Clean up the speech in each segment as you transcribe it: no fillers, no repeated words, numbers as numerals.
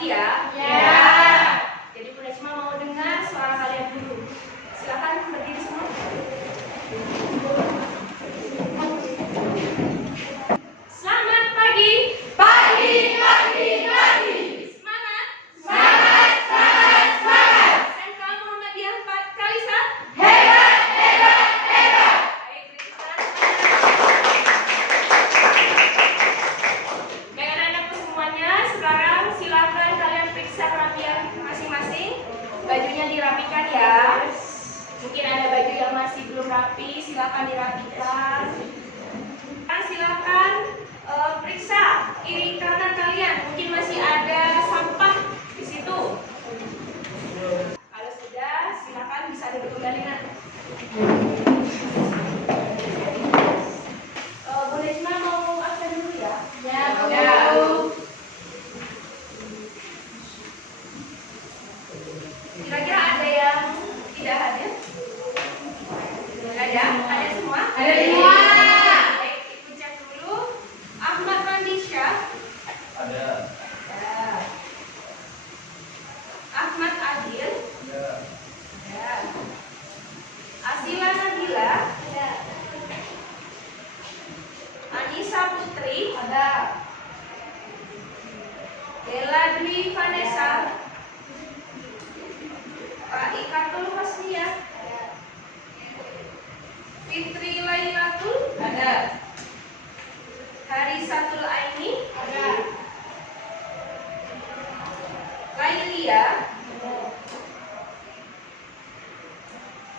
lagi ya? Ya. Jadi Bunda cuma mau dengar suara kalian dulu. Silakan berdiri semua. Selamat pagi. Pagi, pagi, pagi. Semangat. Semangat, semangat, semangat. SMK Muhammadiyah 4 Kalisat. Hebat, hebat, hebat. Baik, beri tepuk tangan. Baik anak-anakku semuanya, sekarang silakan kalian periksa kerapian masing-masing. Bajunya dirapikan ya. Mungkin ada baju yang masih belum rapi, silakan dirapikan. Silakan periksa kiri kanan kalian, mungkin masih ada sampah di situ. Kalau sudah, silakan bisa duduk kembali. Bunda Cuma mau absen dulu ya? Ya, Ya. Kira-kira ada yang tidak hadir? Ada? Ada semua? Ada semua. Baik, Ibu cek dulu. Ahmad Randisha. Ada. Ya. Ahmad Adil. Ya. Ya. Asila Nabila. Ya. Anissa Putri. Ada. Della Dwi Vanessa. Raikatul Hosnia. Fitri Lailatul. Ada. Harisatul Aini. Ada. Lailia.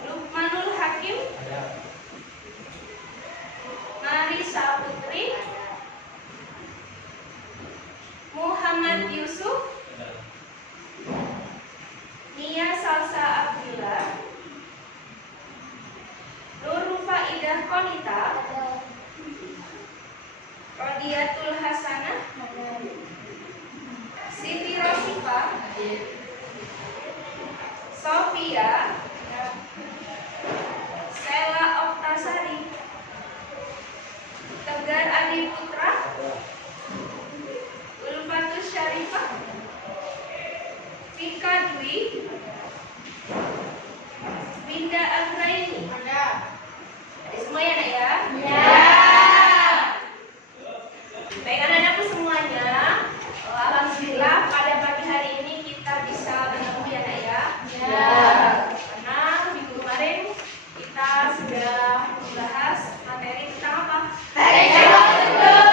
Lukmanul Hakim. Ada. Marisa Putri. Muhammad Yusuf. Ada. Nia Salsa Abdillah. Nur Faidah Konita. Rodiatul Hasanah. Siti Rosifa. Sofia. Sela Oktasari. Tegar Adi Putra. Ulfatus Syarifah. Vika Dwi. Winda Agraini. Ada. Ada semua ya, Nak ya? Ya. Baik anak-anakku semuanya, alhamdulillah pada pagi hari ini kita bisa bertemu ya, Nak ya? Ya. Karena minggu kemarin kita sudah membahas materi tentang apa? Teks prosedur.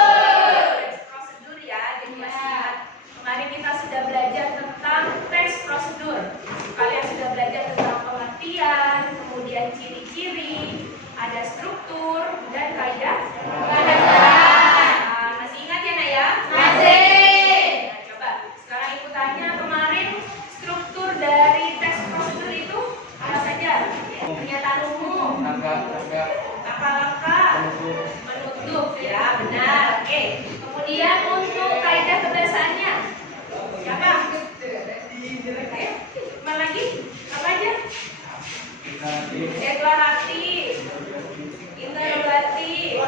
Teks prosedur ya. Jadi masih ingat kemarin kita sudah belajar tentang teks prosedur. Kalian sudah belajar tentang pengertian, kemudian ciri-ciri, ada struktur dan kaidah. Masih ingat ya, Nak ya? Masih. Nah, coba sekarang Ibu tanya, kemarin struktur dari teks prosedur itu apa saja? Pernyataan umum, Angka. kata-kata, menutup ya, benar. Oke. Kemudian untuk kaidah kebiasaannya siapa? Oke. Mana lagi? Apa aja? Deklaratif, interrogatif,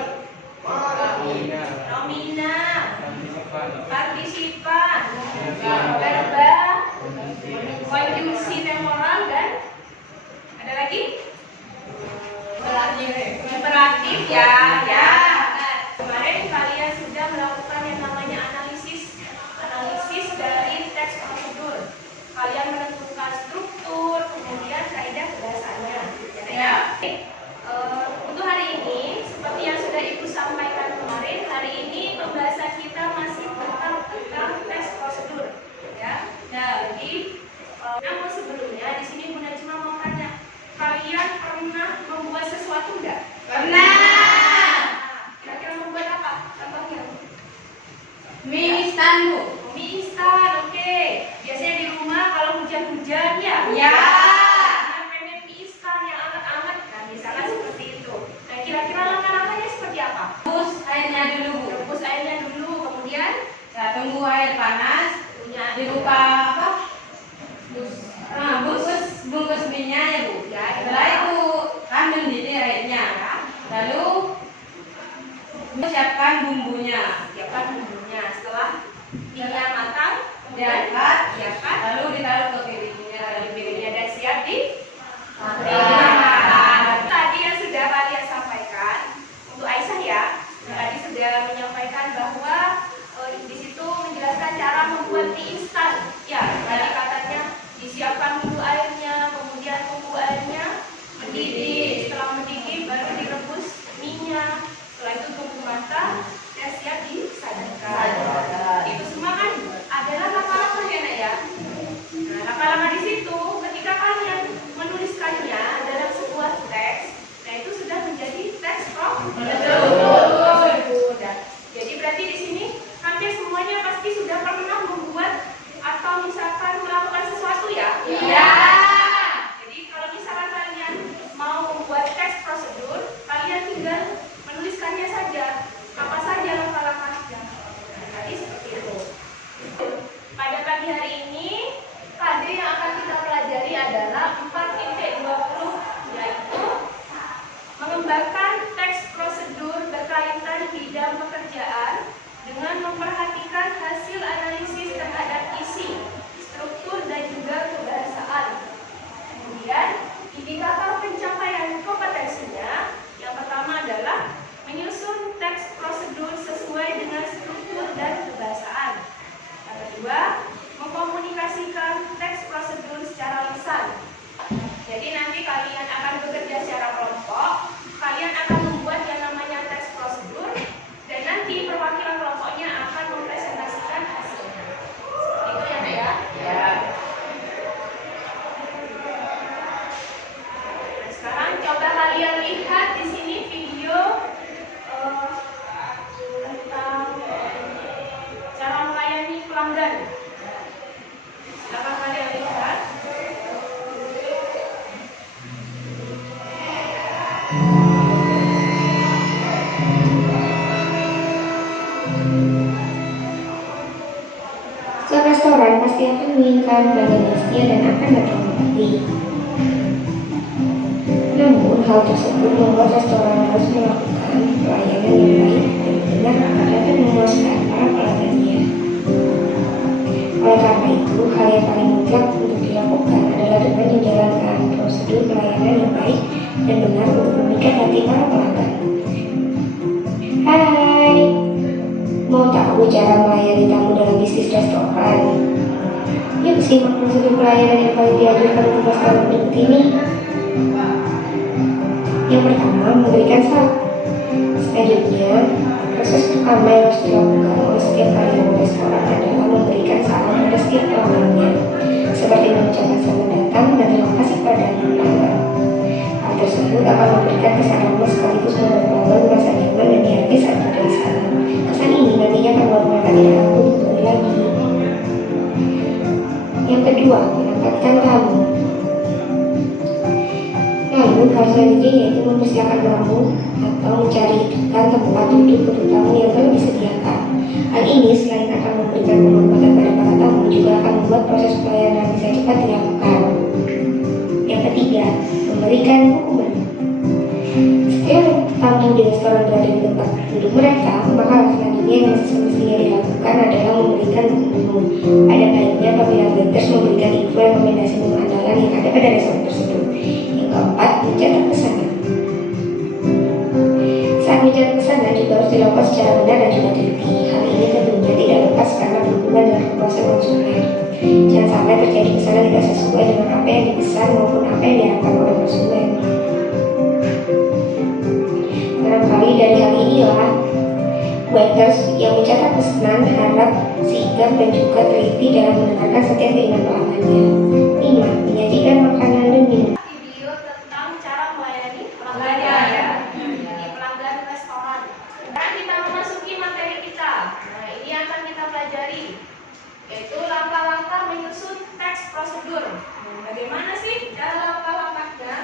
nomina, partisipan, verba, konjungsi temporal, dan ada lagi? Imperatif ya, ya. Kemarin kalian sudah melakukan yang namanya analisis dari teks prosedur. Kalian menentukan struktur, kemudian kaidah kebiasaannya. Ya. Untuk hari ini, seperti yang sudah Ibu sampaikan kemarin, hari ini pembahasan kita masih tentang teks prosedur, ya. Jadi, namun sebelumnya di sini Bunda cuma mau tanya, kalian pernah membuat sesuatu enggak? Pernah. Kira-kira membuat apa? Contohnya? Mie instan, Bu. Mie instan, oke. Biasanya di rumah kalau hujan-hujan ya. Ya. Pengen mie instan yang anget-anget, nah misalkan seperti itu. Nah kira-kira langkah-langkahnya seperti apa? Rebus airnya dulu, Bu. Rebus airnya dulu, kemudian Ya, tunggu air panas. punya Dibuka apa? Bungkus mie-nya ya, Bu. Ya, Setelah itu ambil mendidih airnya. Lalu siapkan bumbunya. siapkan bumbunya. Setelah mie matang, kemudian Diangkat, Iya. Jadi kalau misalkan kalian mau membuat teks prosedur, kalian tinggal menuliskannya saja. Apa saja langkah-langkahnya. Tadi seperti itu. Pada pagi hari ini, KD yang akan kita pelajari adalah 4.20, yaitu mengembangkan teks prosedur berkaitan bidang pekerjaan dengan memperhatikan hasil analisis terhadap isi, struktur, dan juga kebahasaan. Kemudian, indikator pencapaian kompetensinya yang pertama adalah menyusun teks prosedur sesuai dengan struktur dan kebahasaan. Yang kedua, mengkomunikasikan teks prosedur secara lisan. Jadi nanti kalian akan bekerja secara kelompok, kalian akan membuat yang namanya teks prosedur, dan nanti perwakilan kelompoknya akan mempresentasikan hasilnya. Itu ya, Nak ya? Ya. Nah, sekarang coba kalian lihat di sini video tentang cara melayani pelanggan. Silakan kalian lihat. Setiap restoran pasti akan menginginkan bagian dan akan datang kembali. Namun, hal tersebut membuat restoran harus melakukan pelayanan yang baik dan benar agar dapat memuaskan para pelanggannya. Oleh karena itu, hal yang paling mutlak untuk dilakukan adalah dengan menjalankan prosedur pelayanan yang baik dan benar untuk memikat hati para pelanggan. Hai, mau tahu cara melayani tamu dalam bisnis restoran? Yuk simak prosedur pelayanan yang paling diajarkan untuk restoran berikut ini. Yang pertama, memberikan salam. Selanjutnya, proses pertama yang harus dilakukan oleh setiap karyawan restoran adalah memberikan salam pada setiap pelanggannya, seperti mengucapkan selamat datang dan terima kasih pada pelanggan. Hal tersebut akan memberikan kesan ramah sekaligus membuat pelanggan merasa nyaman dan dihargai saat berada di sana. Kesan ini nantinya akan membuat mereka tidak ragu untuk kembali lagi. Yang kedua, menempatkan tamu. Lalu hal selanjutnya yaitu mempersiapkan tamu atau mencarikan tempat duduk untuk tamu yang telah disediakan. Hal ini selain akan memberikan penghormatan pada para tamu, juga akan membuat proses pelayanan bisa cepat dilakukan. Yang ketiga, memberikan hukuman. Setiap tamu di restoran berada di tempat duduk mereka, maka hal selanjutnya yang semestinya dilakukan adalah memberikan hukuman. Ada baiknya apabila waiters memberikan info rekomendasi menu andalan yang ada pada restoran tersebut. Yang keempat, mencatat pesanan. Saat mencatat pesanan juga harus dilakukan secara benar dan juga teliti. Hal ini tentunya tidak lepas karena berhubungan dengan kepuasan konsumen. Jangan sampai terjadi pesanan tidak sesuai dengan apa yang dipesan maupun apa yang diharapkan oleh konsumen. Barangkali dari hal inilah waiters yang mencatat pesanan harap sigap dan juga teliti dalam mendengarkan setiap keinginan pelanggannya. 5. Menyajikan makanan dan minum. Video tentang cara melayani pelanggan di pelanggan restoran. Sekarang kita memasuki materi kita. Nah, ini akan kita pelajari, yaitu langkah-langkah menyusun teks prosedur. Bagaimana sih cara langkah-langkahnya?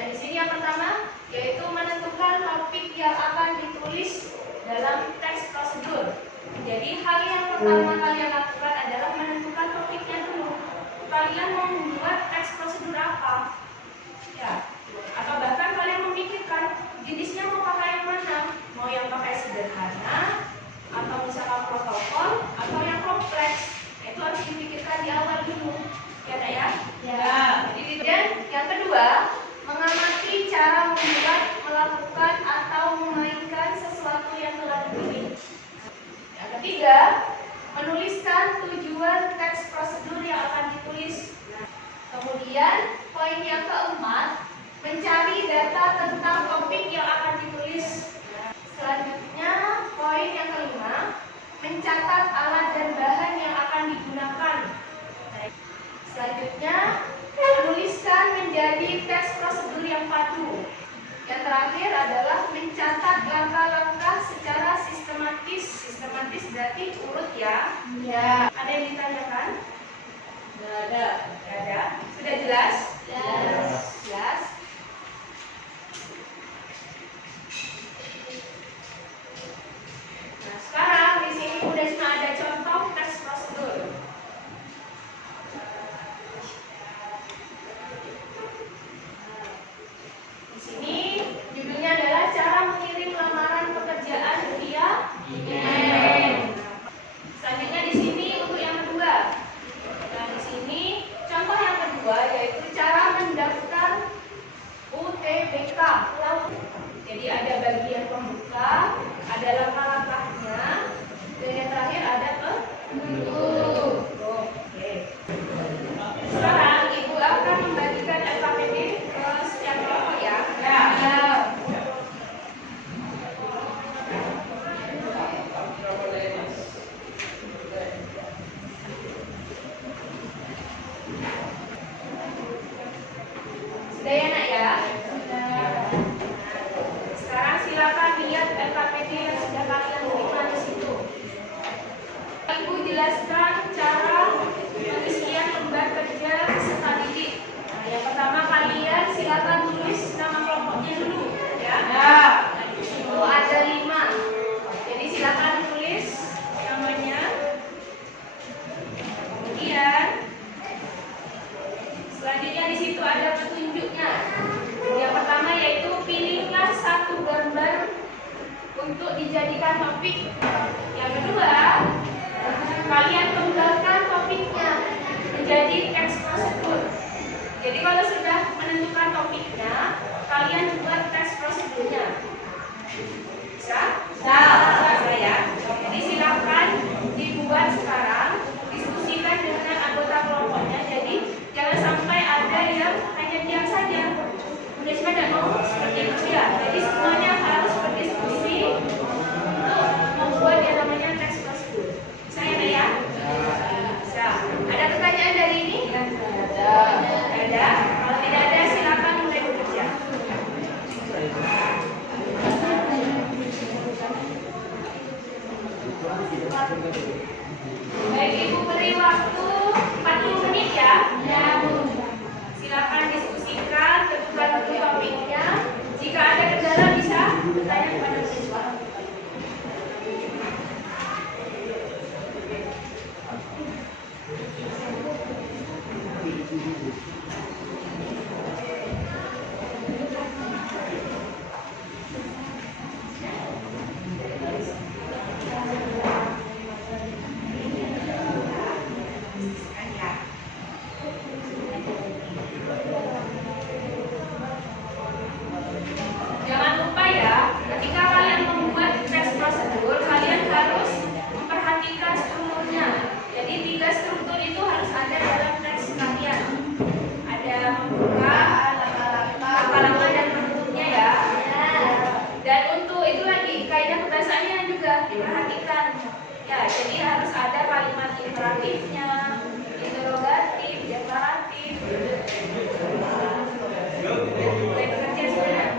Nah, di sini yang pertama yaitu menentukan topik yang akan ditulis dalam teks prosedur. Jadi hal yang pertama kalian lakukan adalah menentukan topiknya dulu. Kalian mau membuat teks prosedur apa? Ya, atau bahkan kalian memikirkan jenisnya mau pakai yang mana? Mau yang pakai sederhana, atau misalkan protokol, atau yang kompleks? Itu harus dipikirkan di awal dulu. Ya, Nak ya? Ya. Dan yang kedua, mengamati cara membuat, melakukan, atau memainkan sesuatu yang telah dipilih. Yang ketiga, menuliskan tujuan teks prosedur yang akan ditulis. Kemudian, poin yang keempat, mencari data tentang topik yang akan ditulis. Selanjutnya, poin yang kelima, mencatat alat dan bahan yang akan digunakan. Selanjutnya, menuliskan menjadi teks prosedur yang padu. Yang terakhir adalah mencatat langkah-langkah secara sistematis. Sistematis berarti urut ya. Ya. Ada yang ditanyakan? Ada. Ada. Sudah jelas? Jelas. Nah, sekarang di sini udah cuma ada contoh teks prosedur. Di sini judulnya adalah cara mengirim lamaran pekerjaan via email. Selanjutnya di sini untuk yang kedua. Nah, di sini contoh yang kedua yaitu cara mendaftar UTBK. Jadi ada bagian pembuka, ada langkah-langkahnya, dan yang terakhir ada penutup. Oke. Sekarang Ibu akan membagikan LKPD ke setiap kelompok ya. Sudah ya nak ya? Sekarang silakan lihat LKPD yang sudah kalian terima di situ. Ibu jelaskan cara pengisian lembar kerja peserta didik. Nah, yang pertama kalian silakan tulis nama kelompoknya dulu ya. Itu ada 5. Jadi silakan tulis namanya. Kemudian selanjutnya di situ ada petunjuknya. Yang pertama yaitu pilihlah satu gambar untuk dijadikan topik. Yang kedua, kalian kembangkan topiknya menjadi teks prosedur. Jadi kalau sudah menentukan topiknya, kalian buat teks prosedurnya. Bisa? Bisa ya. Jadi silakan dibuat sekarang, diskusikan dengan anggota kelompoknya. Jadi jangan sampai ada yang hanya diam saja. Udah cuma tidak mau seperti itu ya. Jadi semuanya harus berdiskusi untuk membuat yang namanya teks prosedur. Bisa ya, Nak ya? Bisa. Ada pertanyaan dari ini? Ada. Kalau tidak ada, silakan mulai bekerja. Baik, Ibu beri waktu 40 menit ya. Silakan diskusikan, tentukan dulu topiknya. Jika ada kendala bisa bertanya kepada siswa. Jangan lupa ya, ketika kalian membuat teks prosedur, kalian harus memperhatikan strukturnya. Jadi 3 struktur itu harus ada dalam teks kalian. Ada membuka, langkah-langkah dan penutupnya ya. Dan untuk itu lagi kaidah pembahasannya juga diperhatikan. Ya, jadi harus ada kalimat imperatifnya, interrogatif, deklaratif. Mulai bekerja sebenarnya.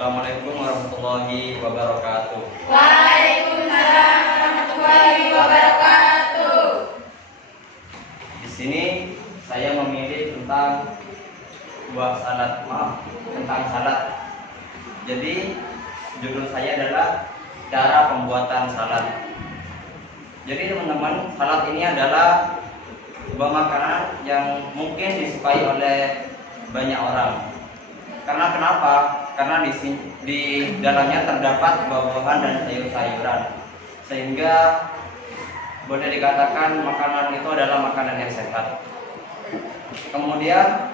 Assalamualaikum warahmatullahi wabarakatuh. Waalaikumsalam warahmatullahi wabarakatuh. Di sini saya memilih tentang tentang salad. Jadi judul saya adalah cara pembuatan salad. Jadi teman-teman, salad ini adalah sebuah makanan yang mungkin disukai oleh banyak orang. Karena kenapa? karena di dalamnya terdapat buah-buahan dan sayur-sayuran, sehingga boleh dikatakan makanan itu adalah makanan yang sehat. Kemudian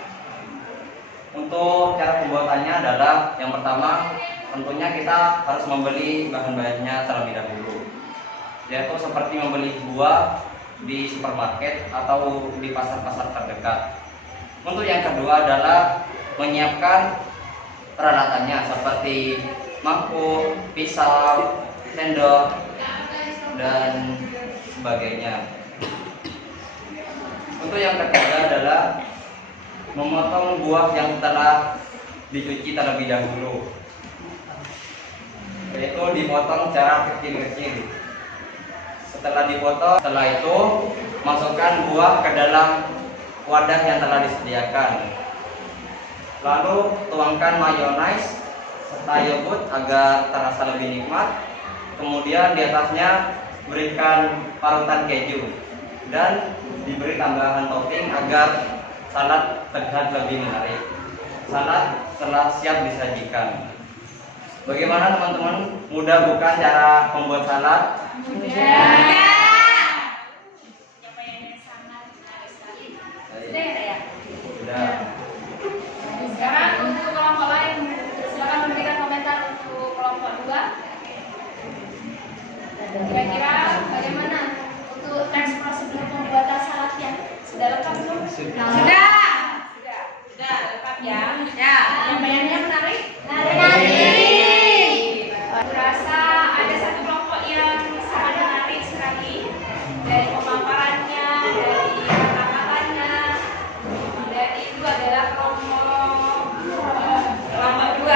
untuk cara pembuatannya adalah yang pertama, tentunya kita harus membeli bahan-bahannya terlebih dahulu, yaitu seperti membeli buah di supermarket atau di pasar-pasar terdekat. Untuk yang kedua adalah menyiapkan peralatannya seperti mangkuk, pisau, sendok, dan sebagainya. Untuk yang ketiga adalah memotong buah yang telah dicuci terlebih dahulu, yaitu dipotong secara kecil-kecil. Setelah dipotong, setelah itu masukkan buah ke dalam wadah yang telah disediakan. Lalu tuangkan mayonaise serta yogurt agar terasa lebih nikmat. Kemudian di atasnya berikan parutan keju dan diberi tambahan topping agar salad terlihat lebih menarik. Salad telah siap disajikan. Bagaimana teman-teman? Mudah bukan cara membuat salad? Penyampaiannya sangat menarik sekali. Sudah ya? Sudah. Sekarang untuk kelompok lain, silakan memberikan komentar untuk kelompok 2. Kira-kira bagaimana untuk teks prosedur pembuatan saladnya? Sudah lengkap belum? Sudah lengkap ya. Penyampaiannya menarik? Aku rasa ada satu kelompok yang sangat menarik sekali dari pemaparannya, dari kata-katanya. Dan itu adalah kelompok 2.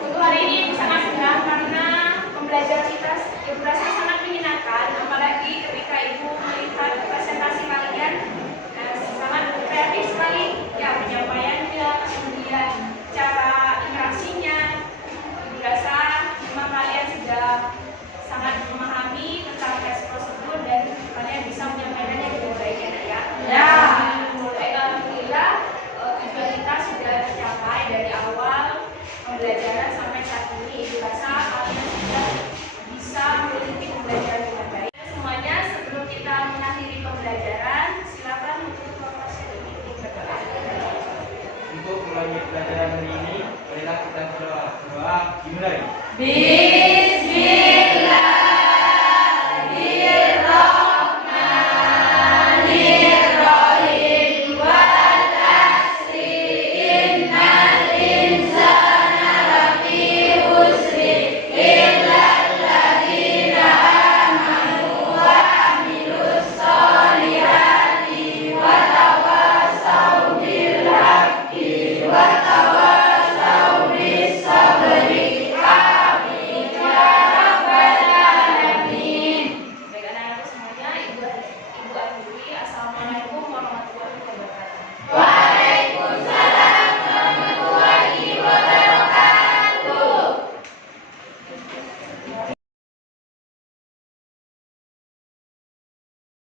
Untuk hari ini sangat senang karena pembelajaran kita ibu rasa sangat menyenangkan, apalagi ketika ibu melihat presentasi kalian sangat kreatif sekali ya penyampaiannya, kemudian cara interaksinya. Ibu rasa memang kalian sudah sangat memahami tentang tes prosedur dan kalian bisa menyampaikannya dengan baik ya. Alhamdulillah tujuan kita sudah tercapai dari awal pembelajaran sampai saat ini. Ibu rasa kalian sudah bisa mengikuti pembelajaran dengan baik. Semuanya, sebelum kita mengakhiri pembelajaran, silakan untuk proposal ini berdoa. Untuk mulai pelajaran hari ini, marilah kita berdoa. Dimulai.